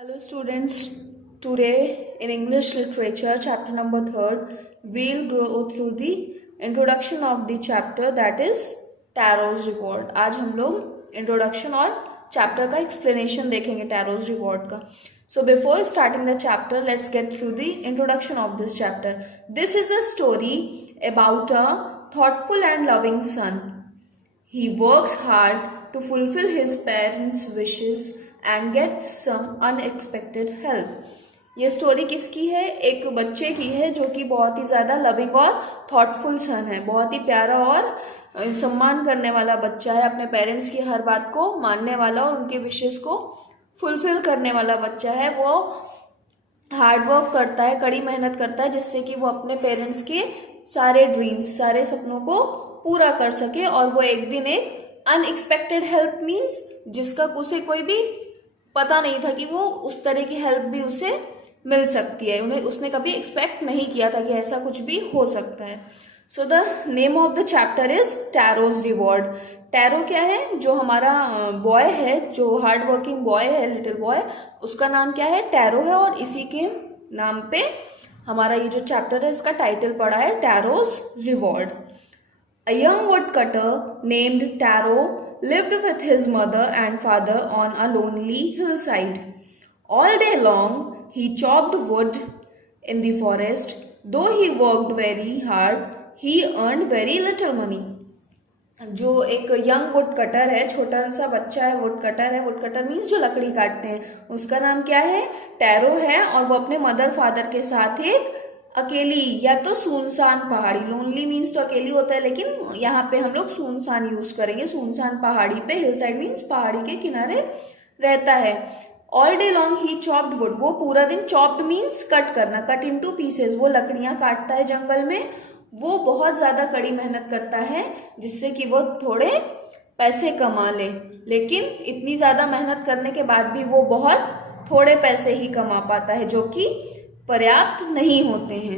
Hello students, today in English literature chapter number 3rd we'll go through the introduction of the chapter that is Tarot's Reward. आज हम लोग introduction और chapter का explanation देखेंगे Tarot's Reward का. So before starting the chapter, let's get through the introduction of this chapter. This is a story about a thoughtful and loving son. He works hard to fulfill his parents' wishes and gets some unexpected help. ये story किसकी है? एक बच्चे की है जो कि बहुत ही ज़्यादा लविंग और थॉटफुल सन है. बहुत ही प्यारा और सम्मान करने वाला बच्चा है. अपने पेरेंट्स की हर बात को मानने वाला और उनके विशेष को फुलफिल करने वाला बच्चा है. वो हार्ड वर्क करता है, कड़ी मेहनत करता है जिससे कि वो अपने पेरेंट्स के सारे ड्रीम्स, सारे सपनों को पूरा कर सके. और वो एक दिन एक अनएक्सपेक्टेड हेल्प मीन्स जिसका उसे कोई भी पता नहीं था कि वो उस तरह की हेल्प भी उसे मिल सकती है. उसने कभी एक्सपेक्ट नहीं किया था कि ऐसा कुछ भी हो सकता है. So the name of the chapter is Taro's reward. Tarot क्या है? जो हमारा बॉय है, जो हार्ड वर्किंग बॉय है, लिटिल बॉय, उसका नाम क्या है? टैरो है. और इसी के नाम पे हमारा ये जो चैप्टर है इसका टाइटल पड़ा है Taro's reward. A young woodcutter named Taro lived with his mother and father on a lonely hillside. All day long, he chopped wood in the forest. Though he worked very hard, he earned very little money. जो एक young would cutter है, छोटा सा बच्चा है, would cutter है. Would cutter means जो लकड़ी काटते हैं. उसका नाम क्या है? टैरो है. और वो अपने मदर फादर के साथ एक अकेली या तो सुनसान पहाड़ी, लोनली मीन्स तो अकेली होता है लेकिन यहाँ पे हम लोग सुनसान यूज करेंगे. सुनसान पहाड़ी पे, हिल साइड मीन्स पहाड़ी के किनारे रहता है. All day long he chopped would. वो पूरा दिन, चॉप्ड मीन्स कट करना, कट इनटू पीसेस. वो लकड़ियां काटता है जंगल में. वो बहुत ज्यादा कड़ी मेहनत करता है जिससे कि वो थोड़े पैसे कमा ले. लेकिन इतनी ज्यादा मेहनत करने के बाद भी वो बहुत थोड़े पैसे ही कमा पाता है जो कि पर्याप्त नहीं होते हैं.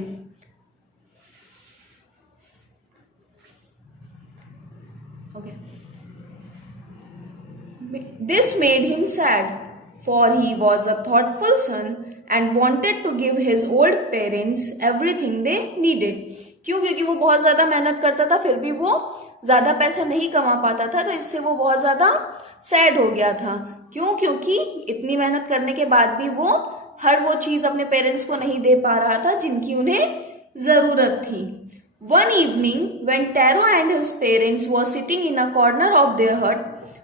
Okay. This made him sad, for he was a thoughtful son and wanted to give his old parents everything they needed. क्यों? क्योंकि वो बहुत ज्यादा मेहनत करता था फिर भी वो ज्यादा पैसे नहीं कमा पाता था, तो इससे वो बहुत ज्यादा सैड हो गया था. क्यों? क्योंकि इतनी मेहनत करने के बाद भी वो हर वो चीज अपने पेरेंट्स को नहीं दे पा रहा था जिनकी उन्हें जरूरत थी. One evening, when Taro and his parents were sitting in a corner of their hut,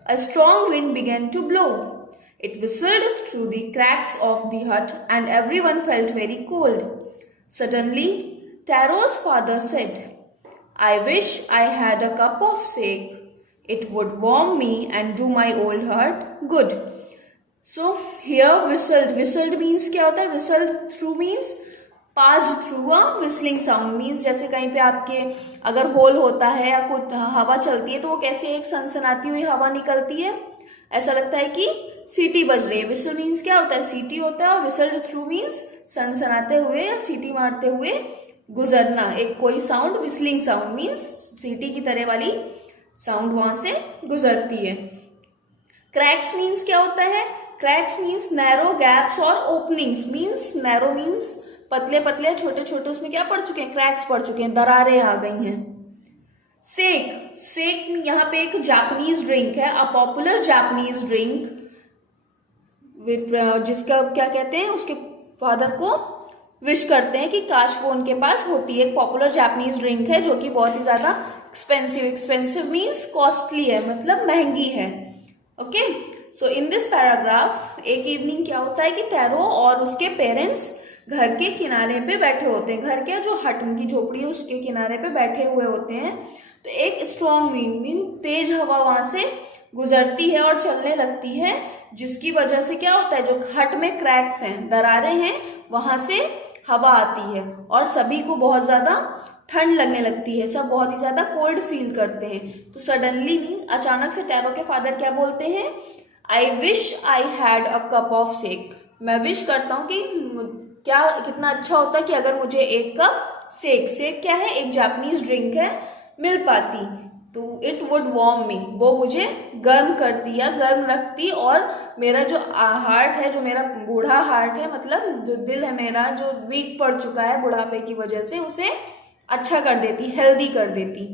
a strong wind began to blow. It whistled through the cracks of the hut and everyone felt very cold. Suddenly, Taro's father said, "I wish I had a cup of sake. It would warm me and do my old heart good." So here whistled means क्या होता है? whistled through means passed through a whistling sound means जैसे कहीं पे आपके अगर whole होता है या कुछ हवा चलती है तो वो कैसे एक सनसनाती हुई हवा निकलती है, ऐसा लगता है कि सीटी बज रही है. whistle means क्या होता है? सीटी होता है. और whistled through means सनसनाते हुए या सीटी मारते हुए गुजरना. एक कोई साउंड, whistling sound means सीटी की तरह वाली साउंड वहां से गुजरती है. क्रैक्स मीन्स क्या होता है? क्रैक्स मीन्स नैरो गैप्स और ओपनिंग्स मीन्स नैरो मीन्स पतले पतले छोटे छोटे, उसमें क्या पड़ चुके हैं? क्रैक्स पड़ चुके हैं, दरारें आ गई हैं. सेक यहाँ पे एक जापानीज ड्रिंक है, अ पॉपुलर जापानीज ड्रिंक, जिसका क्या कहते हैं? उसके फादर को विश करते हैं कि काश वो उनके पास होती है. एक पॉपुलर जापानीज ड्रिंक है जो कि बहुत ही ज्यादा एक्सपेंसिव मीन्स कॉस्टली है, मतलब महंगी है. Okay. So in this paragraph एक इवनिंग क्या होता है कि टैरो और उसके पेरेंट्स घर के किनारे पे बैठे होते हैं. घर के जो हट, उनकी झोपड़ी है उसके किनारे पे बैठे हुए होते हैं. तो एक स्ट्रॉन्ग विंड मीन तेज हवा वहां से गुजरती है और चलने लगती है, जिसकी वजह से क्या होता है? जो हट में क्रैक्स हैं, दरारें हैं, वहां से हवा आती है और सभी को बहुत ज्यादा ठंड लगने लगती है. सब बहुत ही ज्यादा कोल्ड फील करते हैं. तो सडनली मीन अचानक से टैरो के फादर क्या बोलते हैं? I wish I had a cup of sake. मैं विश करता हूं कि क्या कितना अच्छा होता कि अगर मुझे एक कप सेक क्या है? एक जापानीज ड्रिंक है, मिल पाती. तो इट वुड वार्म मी, वो मुझे गर्म करती या गर्म रखती, और मेरा जो हार्ट है, जो मेरा बूढ़ा हार्ट है, मतलब जो दिल है मेरा जो वीक पड़ चुका है बुढ़ापे की वजह से, उसे अच्छा कर देती, हेल्दी कर देती।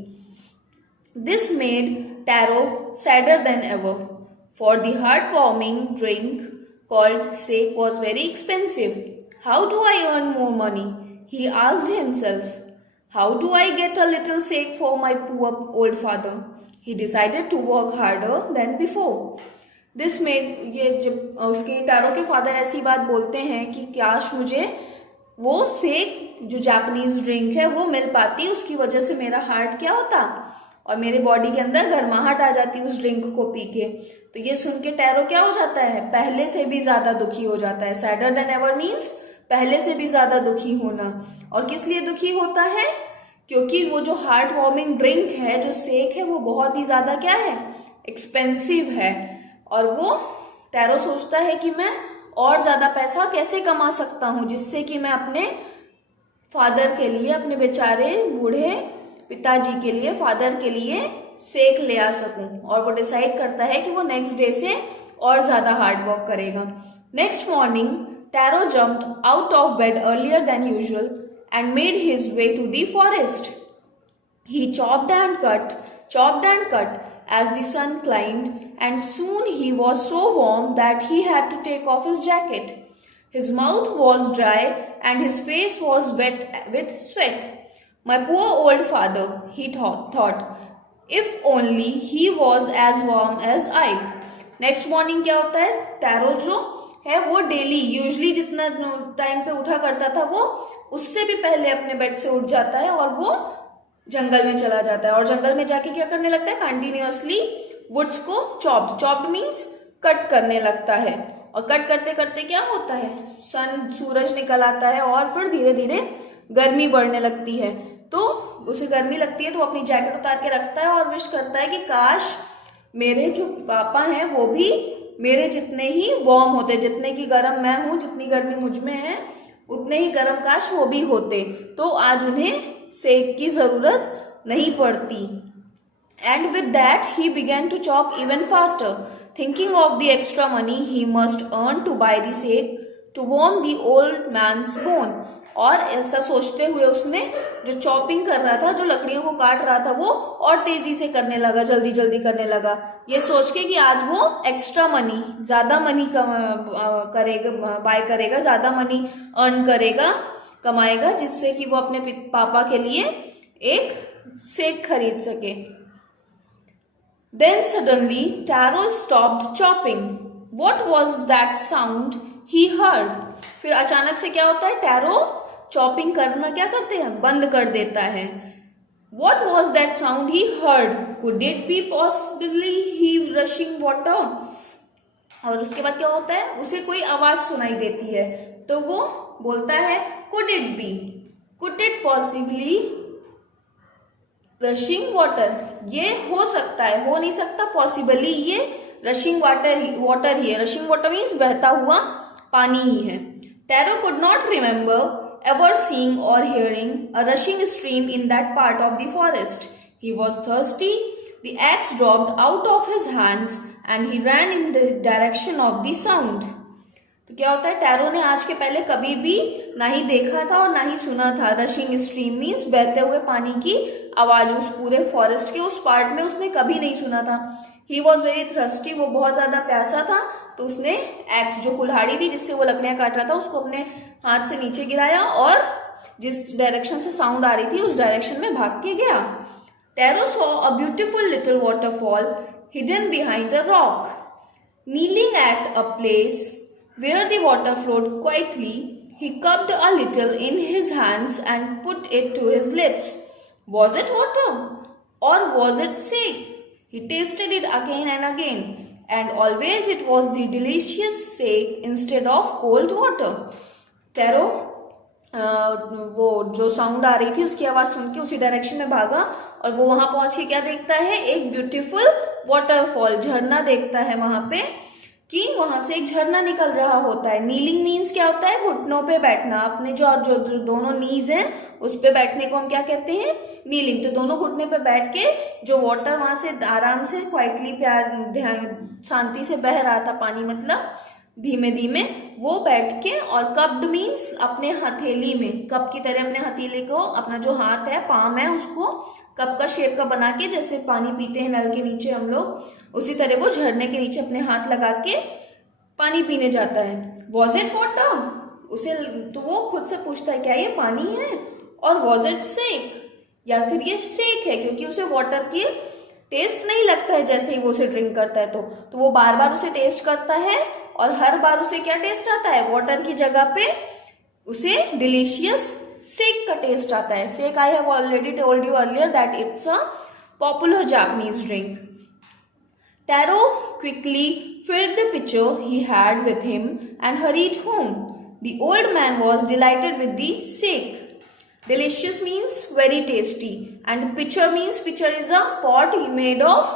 This made Taro sadder than ever, for the heart warming drink called sake was very expensive. How do I earn more money, he asked himself. How do I get a little sake for my poor old father? He decided to work harder than before. This made, ये जब उसके tarot के father ऐसी बात बोलते हैं कि काश मुझे वो सेक जो जापानीज ड्रिंक है वो मिल पाती, उसकी वजह से मेरा हार्ट क्या होता और मेरे बॉडी के अंदर गर्माहट आ जाती उस ड्रिंक को पी के। तो ये सुन के टैरो क्या हो जाता है, पहले से भी ज्यादा दुखी हो जाता है। सैडर देन एवर मीन्स पहले से भी ज्यादा दुखी होना। और किस लिए दुखी होता है, क्योंकि वो जो हार्ट वार्मिंग ड्रिंक है, जो सेक है, वो बहुत ही ज्यादा क्या है, एक्सपेंसिव है। और वो टैरो सोचता है कि मैं और ज्यादा पैसा कैसे कमा सकता हूं जिससे कि मैं अपने फादर के लिए, अपने बेचारे बूढ़े पिताजी के लिए, फादर के लिए सेक ले आ सकूं। और वो डिसाइड करता है कि वो नेक्स्ट डे से और ज्यादा हार्ड वर्क करेगा। Next morning Taro jumped out of bed earlier than usual and made his way to the forest. He chopped and cut as the sun climbed, and soon he was so warm that he had to take off his jacket. His mouth was dry and his face was wet with sweat. My poor old father, he thought, if only he was as warm as I. Next morning क्या होता है, tarot जो है वो daily usually जितना time पे उठा करता था वो उससे भी पहले अपने बेड से उठ जाता है और वो जंगल में चला जाता है। और जंगल में जाके क्या करने लगता है, कंटिन्यूअसली वुड्स को चॉप्ड मीन्स कट करने लगता है। और कट करते करते क्या होता है, सूरज निकल आता है और फिर धीरे धीरे गर्मी बढ़ने लगती है। तो उसे गर्मी लगती है तो अपनी जैकेट उतार के रखता है और विश करता है कि काश मेरे जो पापा हैं वो भी मेरे जितने ही वार्म होते, जितने की गर्म मैं हूं, जितनी गर्मी मुझ में है उतने ही गर्म काश वो भी होते, तो आज उन्हें सेक की जरूरत नहीं पड़ती। And with that he began to chop even faster, thinking of the extra money he must earn to buy the sake to warm the old man's bone. और ऐसा सोचते हुए उसने जो चॉपिंग कर रहा था, जो लकड़ियों को काट रहा था, वो और तेजी से करने लगा, जल्दी जल्दी करने लगा, ये सोच के कि आज वो एक्स्ट्रा मनी, ज्यादा मनी करेगा, बाय करेगा, ज्यादा मनी अर्न करेगा, कमाएगा, जिससे कि वो अपने पापा के लिए एक सेक खरीद सके। Then suddenly Taro stopped chopping. What was that sound he heard? फिर अचानक से क्या होता है, टैरो चॉपिंग करना क्या करते हैं, बंद कर देता है। What was that sound he heard? Could it be possibly he rushing water? और उसके बाद क्या होता है, उसे कोई आवाज सुनाई देती है तो वो बोलता है could it be? Could it possibly rushing water? ये हो सकता है, हो नहीं सकता, पॉसिबली ये रशिंग वाटर ही है। रशिंग वाटर मीन्स बहता हुआ पानी ही है। Tarot could not remember ever seeing or hearing a rushing stream in that part of the forest. He was thirsty. The axe dropped out of his hands and he ran in the direction of the sound. तो क्या होता है, tarot ने आज के पहले कभी भी ना ही देखा था और ना ही सुना था। रशिंग स्ट्रीम मीन्स बहते हुए पानी की आवाज, उस पूरे फॉरेस्ट के उस पार्ट में उसने कभी नहीं सुना था। ही वॉज वेरी थ्रस्टी, वो बहुत ज्यादा प्यासा था, तो उसने एक्स जो कुल्हाड़ी थी जिससे वो लकड़ियां काट रहा था उसको अपने हाथ से नीचे गिराया और जिस डायरेक्शन से साउंड आ रही थी उस डायरेक्शन में भाग के गया। Tarot saw a beautiful little waterfall hidden behind a rock, kneeling at a place where the water flowed quietly. He cupped a little in his hands and put it to his lips. Was it water or was it sake? He tasted it again and again, and always it was the delicious sake instead of cold water. Tarot वो जो sound आ रही थी उसकी आवाज सुन के उसी direction में भागा और वो वहां पहुंच के क्या देखता है, एक ब्यूटीफुल वाटरफॉल, झरना देखता है वहां पे, कि वहां से एक झरना निकल रहा होता है। नीलिंग मीन्स क्या होता है, घुटनों पे बैठना। अपने जो जो, जो दोनों नीज हैं उस पे बैठने को हम क्या कहते हैं, नीलिंग। तो दोनों घुटने पे बैठ के जो वाटर वहां से आराम से क्वाइटली प्यार शांति से बह रहा था, पानी मतलब धीमे धीमे, वो बैठ के, और कप्ड मीन्स अपने हथेली में, कप की तरह अपने हथेली को, अपना जो हाथ है पाम है उसको कप का शेप का बना के, जैसे पानी पीते हैं नल के नीचे हम लोग, उसी तरह वो झरने के नीचे अपने हाथ लगा के पानी पीने जाता है। वॉज इट वाटर, उसे तो वो खुद से पूछता है क्या ये पानी है, और वॉज इट सेक, या फिर ये सेक है, क्योंकि उसे वाटर की टेस्ट नहीं लगता है जैसे ही वो उसे ड्रिंक करता है। तो वो बार बार उसे टेस्ट करता है, और हर बार उसे क्या टेस्ट आता है, वाटर की जगह पे उसे डिलीशियस सेक का टेस्ट आता है। Sake I have already told you earlier that it's a popular Japanese drink. Taro quickly filled the pitcher he had with him and hurried home. The old man was delighted with the sake. Delicious means very tasty, and pitcher means, pitcher is a pot made of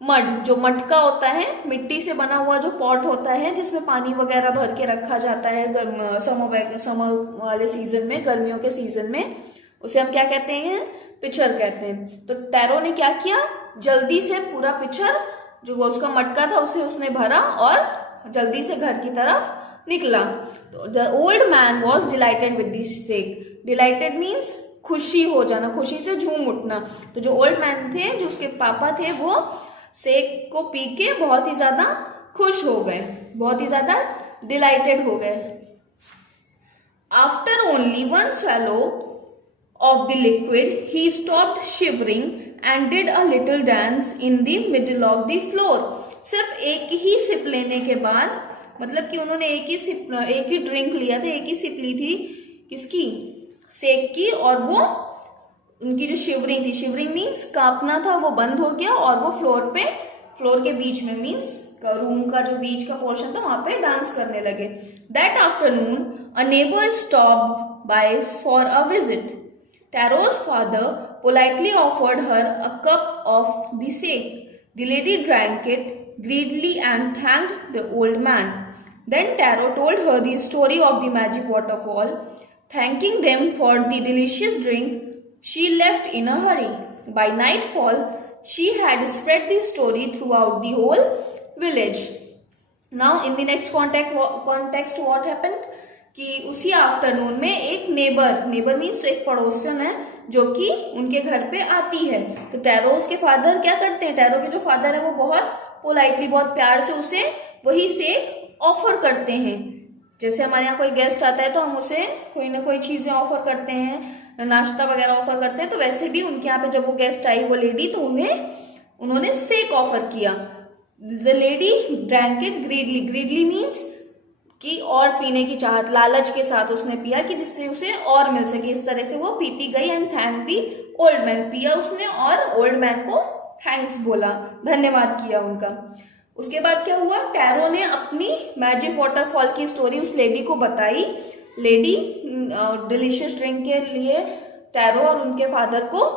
mud, जो मटका होता है, मिट्टी से बना हुआ जो pot होता है जिसमें पानी वगैरह भर के रखा जाता है समर वाले सीजन में, गर्मियों के सीजन में, उसे हम क्या कहते हैं, पिचर कहते हैं। तो टैरो ने क्या किया, जल्दी से पूरा पिचर जो उसका मटका था उसे उसने भरा और जल्दी से घर की तरफ निकला। तो the old man was delighted with this sake. Delighted means खुशी हो जाना, खुशी से झूम उठना। तो जो ओल्ड मैन थे, जो उसके पापा थे, वो सेक को पी के बहुत ही ज्यादा खुश हो गए, बहुत ही ज्यादा डिलाइटेड हो गए। After only one swallow of the liquid, he stopped shivering and did a little dance in the middle of the floor. सिर्फ एक ही सिप लेने के बाद, मतलब कि उन्होंने एक ही ड्रिंक लिया था, एक ही सिप ली थी, किसकी, सेक की, और वो उनकी जो शिवरिंग थी, शिवरिंग मीन्स कांपना था, वो बंद हो गया, और वो फ्लोर के बीच में मीन्स रूम का जो बीच का पोर्शन था वहां पे डांस करने लगे। That afternoon a neighbour stopped bye for a visit. Taro's father politely offered her a cup of the sake. The lady drank it greedily and thanked the old man. Then Taro told her the story of the magic waterfall. Thanking them for the delicious drink, she left in a hurry. By nightfall, she had spread the story throughout the whole village. Now, in the next context, what happened? कि उसी afternoon में एक neighbour means एक पड़ोसन है जो कि उनके घर पे आती है। तो टैरो उसके फादर क्या करते हैं, टैरो के जो फादर है वो बहुत पोलाइटली, बहुत प्यार से उसे वही सेक ऑफर करते हैं। जैसे हमारे यहाँ कोई गेस्ट आता है तो हम उसे कोई ना कोई चीजें ऑफर करते हैं, नाश्ता वगैरह ऑफर करते हैं, तो वैसे भी उनके यहाँ पे जब वो गेस्ट आई, वो लेडी, तो उन्होंने सेक ऑफर किया। The lady drank it greedily means कि और पीने की चाहत, लालच के साथ उसने पिया कि जिससे उसे और मिल सके, इस तरह से वो पीती गई। And thank the old man, पिया उसने और ओल्ड मैन को थैंक्स बोला, धन्यवाद किया उनका। उसके बाद क्या हुआ, टैरो ने अपनी मैजिक वाटरफॉल की स्टोरी उस लेडी को बताई। लेडी डिलीशियस ड्रिंक के लिए टैरो और उनके फादर को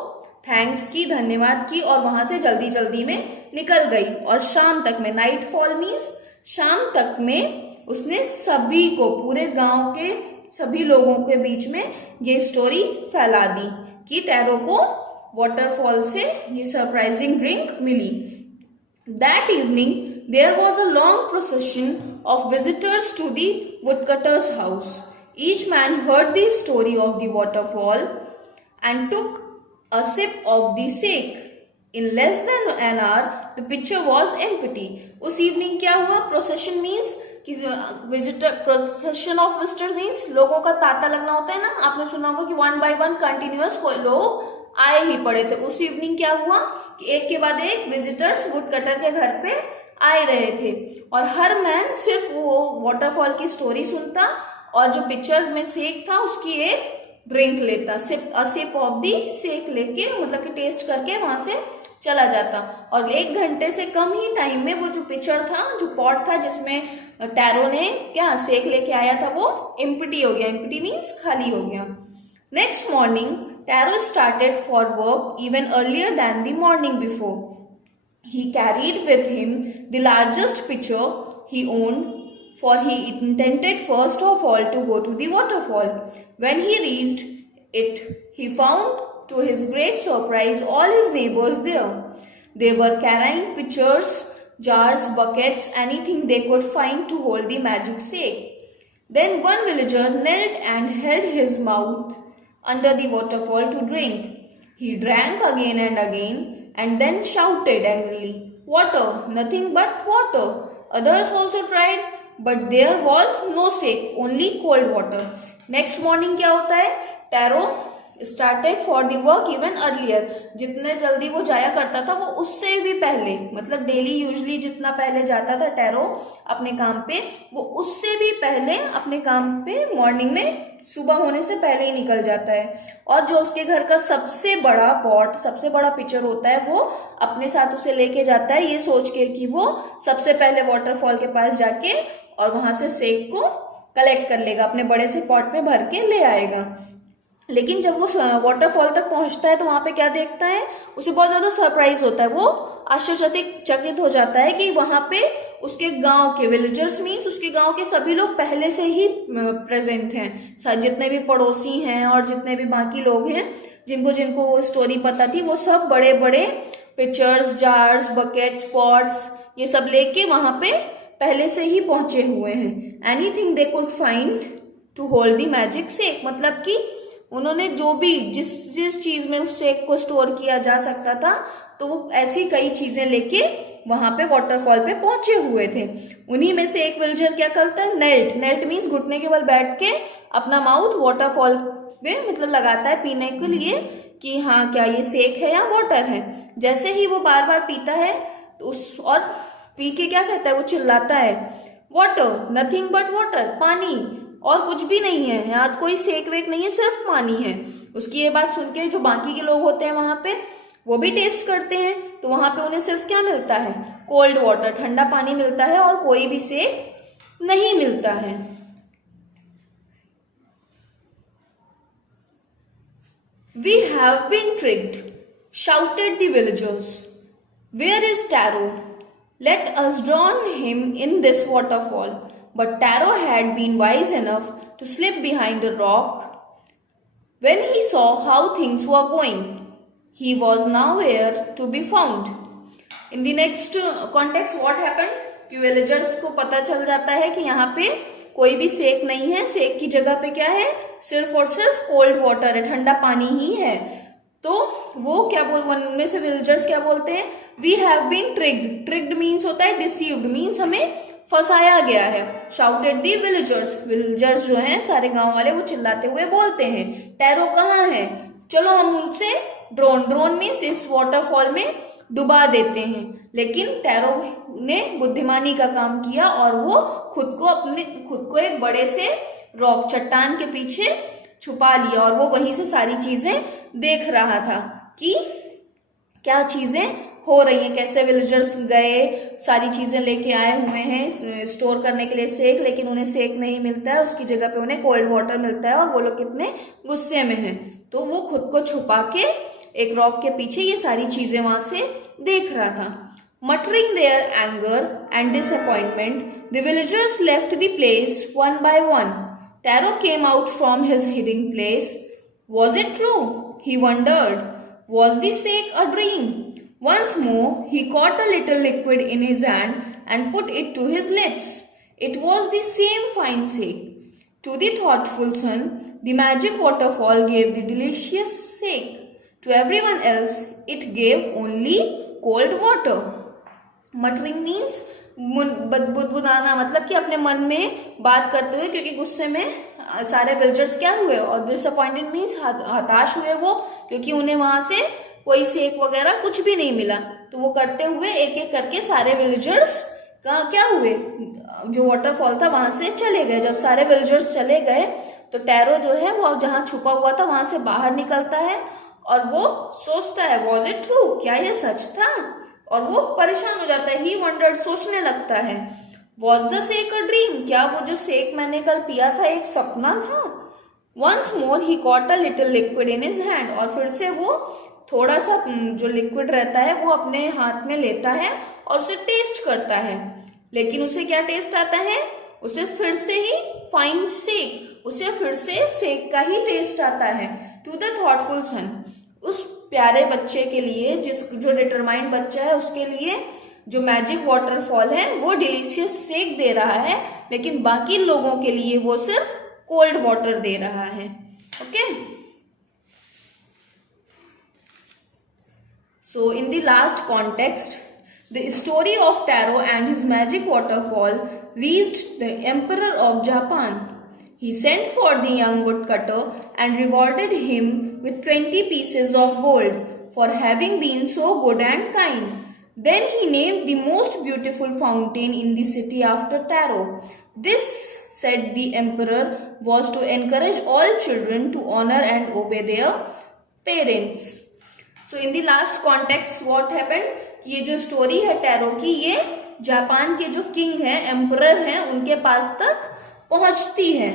थैंक्स की, धन्यवाद की, और वहां से जल्दी जल्दी में निकल गई। और शाम तक में, नाइट फॉल मीन्स शाम तक में, उसने सभी को, पूरे गांव के सभी लोगों के बीच में ये स्टोरी फैला दी कि टैरो को वाटरफॉल से ये सरप्राइजिंग ड्रिंक मिली। That evening there was a long procession of visitors to the woodcutter's house. Each man heard the story of the waterfall and took a sip of the sake. In less than an hour, the pitcher was empty. उस evening क्या हुआ, procession means procession of visitor means लोगों का तांता लगना होता है ना, आपने सुना होगा कि 1 by 1 कंटिन्यूअस कोई लोग आए ही पड़े थे। उस इवनिंग क्या हुआ कि एक के बाद एक विजिटर्स वुड कटर के घर पे आए रहे थे, और हर मैन सिर्फ वो वाटरफॉल की स्टोरी सुनता, और जो पिक्चर में सेक था उसकी एक ड्रिंक लेता, सिप ऑफ दी सेक लेके, मतलब कि टेस्ट करके वहां से चला जाता। और 1 घंटे से कम ही टाइम में वो जो पिक्चर था, जो पॉट था जिसमें टैरो ने क्या सेक लेके आया था, वो एम्प्टी हो गया। एम्प्टी मीन्स खाली हो गया। Next morning Taro started for work even earlier than the morning before. He carried with him the largest pitcher he owned, for he intended first of all to go to the waterfall. When he reached it, he found to his great surprise all his neighbors there. They were carrying pitchers, jars, buckets, anything they could find to hold the magic shake. Then one villager knelt and held his mouth under the waterfall to drink. He drank again and then shouted angrily, "Water, nothing but water." Others also tried, but there was no shake, only cold water. Next morning क्या होता है? Tarot started for the work even earlier. जितने जल्दी वो जाया करता था वो उससे भी पहले, मतलब डेली यूजली जितना पहले जाता था टैरो अपने काम पे, वो उससे भी पहले अपने काम पे मॉर्निंग में सुबह होने से पहले ही निकल जाता है। और जो उसके घर का सबसे बड़ा पॉट, सबसे बड़ा पिक्चर होता है, वो अपने साथ उसे लेके जाता है ये सोच के कि वो सबसे पहले वाटरफॉल के पास जाके और वहां से सेक को कलेक्ट कर लेगा, अपने बड़े से पॉट में भर के ले आएगा। लेकिन जब वो वाटरफॉल तक पहुंचता है तो वहां पे क्या देखता है, उसे बहुत ज्यादा सरप्राइज होता है। वो आश्चर्यचकित हो जाता है कि वहां पे उसके गांव के विलेजर्स मीन्स उसके गांव के सभी लोग पहले से ही प्रेजेंट हैं। जितने भी पड़ोसी हैं और जितने भी बाकी लोग हैं जिनको जिनको स्टोरी पता थी, वो सब बड़े बड़े पिक्चर्स, जार्स, बकेट्स, पॉट्स ये सब लेके वहां पे पहले से ही पहुंचे हुए हैं। Anything they could find to hold the magic sake, मतलब कि उन्होंने जो भी जिस चीज में उस शेक को स्टोर किया जा सकता था, तो वो ऐसी कई चीजें लेके वहां पे वाटरफॉल पे पहुंचे हुए थे। उन्हीं में से एक विलेजर क्या करता है, नेल्ट मीन्स घुटने के बल बैठ के अपना माउथ वाटरफॉल में मतलब लगाता है पीने के लिए कि हाँ क्या ये शेक है या वाटर है। जैसे ही वो बार बार पीता है तो और पी के क्या कहता है, वो चिल्लाता है, वाटर, नथिंग बट वाटर, पानी और कुछ भी नहीं है, यहाँ कोई सेक वेक नहीं है, सिर्फ पानी है। उसकी ये बात सुन के जो बाकी के लोग होते हैं वहां पे वो भी टेस्ट करते हैं, तो वहां पे उन्हें सिर्फ क्या मिलता है, कोल्ड वाटर, ठंडा पानी मिलता है और कोई भी सेक नहीं मिलता है। We have been tricked, shouted the villagers. Where is Taro? Let us drown him in this waterfall. But Taro had been wise enough to slip behind a rock when he saw how things were going. He was nowhere to be found. In the next context, what happened? कि villagers को पता चल जाता है कि यहाँ पे कोई भी सेक नहीं है, सेक की जगह पे क्या है, सिर्फ और सिर्फ कोल्ड वाटर है, ठंडा पानी ही है। तो वो क्या उनमें से विलेजर्स क्या बोलते हैं, we have been tricked. Tricked means होता है डिसीव्ड, मीन्स हमें फंसाया गया है। शाउटेड दी विलेजर्स जो हैं सारे गांव वाले वो चिल्लाते हुए बोलते हैं, टैरो कहाँ है, चलो हम उनसे ड्रोन मीन्स इस वाटरफॉल में डुबा देते हैं। लेकिन टैरो ने बुद्धिमानी का काम किया और वो खुद को एक बड़े से रॉक, चट्टान के पीछे छुपा लिया और वो वहीं से सारी चीजें देख रहा था कि क्या चीजें हो रही हैं, कैसे विलेजर्स गए, सारी चीजें लेके आए हुए हैं स्टोर करने के लिए सेक, लेकिन उन्हें सेक नहीं मिलता है, उसकी जगह पे उन्हें कोल्ड वाटर मिलता है और वो लोग कितने गुस्से में हैं। तो वो खुद को छुपा के एक रॉक के पीछे ये सारी चीजें वहां से देख रहा था। Muttering their anger and disappointment, the villagers left the place one by one. Taro came out from his hiding place. Was it true? He wondered. Was the shake a dream? Once more, he caught a little liquid in his hand and put it to his lips. It was the same fine shake. To the thoughtful son, the magic waterfall gave the delicious shake. To everyone else, it gave only cold water. Muttering means बुदबुदाना, मतलब कि अपने मन में बात करते हुए, क्योंकि गुस्से में सारे विलेजर्स क्या हुए और डिसअपॉइंटेड मीन्स हताश हुए वो, क्योंकि उन्हें वहां से कोई सेक वगैरह कुछ भी नहीं मिला। तो वो करते हुए एक एक करके सारे विलेजर्स का क्या हुए, जो वाटरफॉल था वहां से चले गए। जब सारे विलेजर्स चले गए तो टैरो जो है वो जहां छुपा हुआ था वहां से बाहर निकलता है और वो सोचता है, वॉज इट ट्रू, क्या ये सच था, और वो परेशान हो जाता है। ही वंडर्ड, सोचने लगता है, was the shake a dream, क्या वो जो शेक मैंने कल पिया था एक सपना था। Once more he caught a little liquid in his hand, और फिर से वो थोड़ा सा जो लिक्विड रहता है वो अपने हाथ में लेता है और उसे टेस्ट करता है। लेकिन उसे क्या टेस्ट आता है, उसे फिर से ही फाइन सेक, उसे फिर से सेक का ही टेस्ट आता है। टू द थॉटफुल सन, उस प्यारे बच्चे के लिए, जो डिटरमाइंड बच्चा है, उसके लिए जो मैजिक वाटरफॉल है वो डिलीशियस सेक दे रहा है, लेकिन बाकी लोगों के लिए वो सिर्फ कोल्ड वाटर दे रहा है। Okay, so in the last context, the story of Taro and his magic waterfall reached the Emperor of Japan. He sent for the young woodcutter and rewarded him with 20 pieces of gold for having been so good and kind. Then he named the most beautiful fountain in the city after Taro. This, said the emperor, was to encourage all children to honor and obey their parents. So in the last context what happened, ये जो story है tarot की, ये Japan के जो king है, emperor हैं, उनके पास तक पहुंचती है।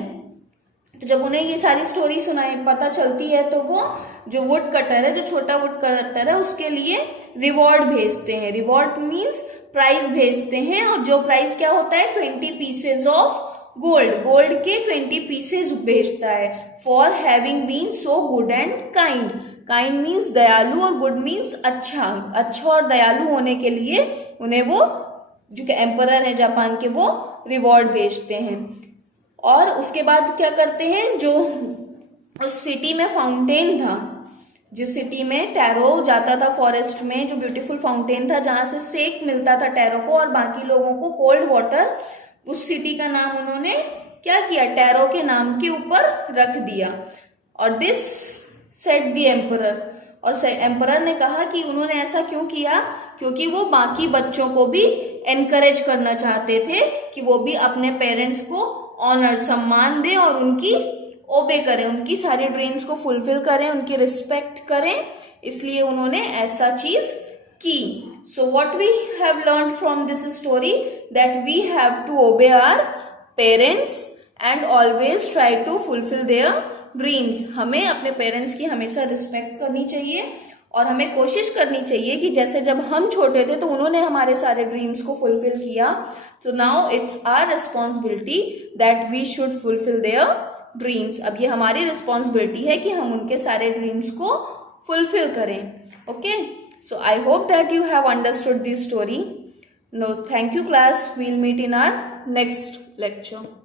तो जब उन्हें ये सारी स्टोरी सुनाई पता चलती है, तो वो जो वुड कटर है, जो छोटा वुड कटर है, उसके लिए रिवॉर्ड भेजते हैं। रिवॉर्ड मीन्स प्राइज भेजते हैं, और जो प्राइज क्या होता है, 20 पीसेज ऑफ गोल्ड, गोल्ड के 20 पीसेज भेजता है। For having been so good and kind, kind means दयालु और गुड मीन्स अच्छा, अच्छा और दयालु होने के लिए उन्हें वो जो कि एम्परर है जापान के, वो रिवॉर्ड भेजते हैं। और उसके बाद क्या करते हैं, जो उस सिटी में फाउंटेन था, जिस सिटी में टैरो जाता था फॉरेस्ट में, जो ब्यूटीफुल फाउंटेन था जहां से सेक मिलता था टैरो को और बाकी लोगों को कोल्ड वाटर, उस सिटी का नाम उन्होंने क्या किया, टैरो के नाम के ऊपर रख दिया। और दिस सेड द एम्परर, और एम्परर ने कहा कि उन्होंने ऐसा क्यों किया, क्योंकि वो बाकी बच्चों को भी एनकरेज करना चाहते थे कि वो भी अपने पेरेंट्स को ऑनर, सम्मान दें और उनकी ओबे करें, उनकी सारी ड्रीम्स को फुलफिल करें, उनकी रिस्पेक्ट करें, इसलिए उन्होंने ऐसा चीज की। So what we have learned from this story, that we have to obey our parents and always try to fulfil their dreams. हमें अपने पेरेंट्स की हमेशा रिस्पेक्ट करनी चाहिए और हमें कोशिश करनी चाहिए कि जैसे जब हम छोटे थे तो उन्होंने हमारे सारे ड्रीम्स को फुलफिल किया, तो now it's our responsibility that we should fulfil their dreams. अब ये हमारी रिस्पॉन्सिबिलिटी है कि हम उनके सारे ड्रीम्स को फुलफिल करें। Okay, so I hope that you have understood this story. No, thank you class, we'll meet in our next lecture.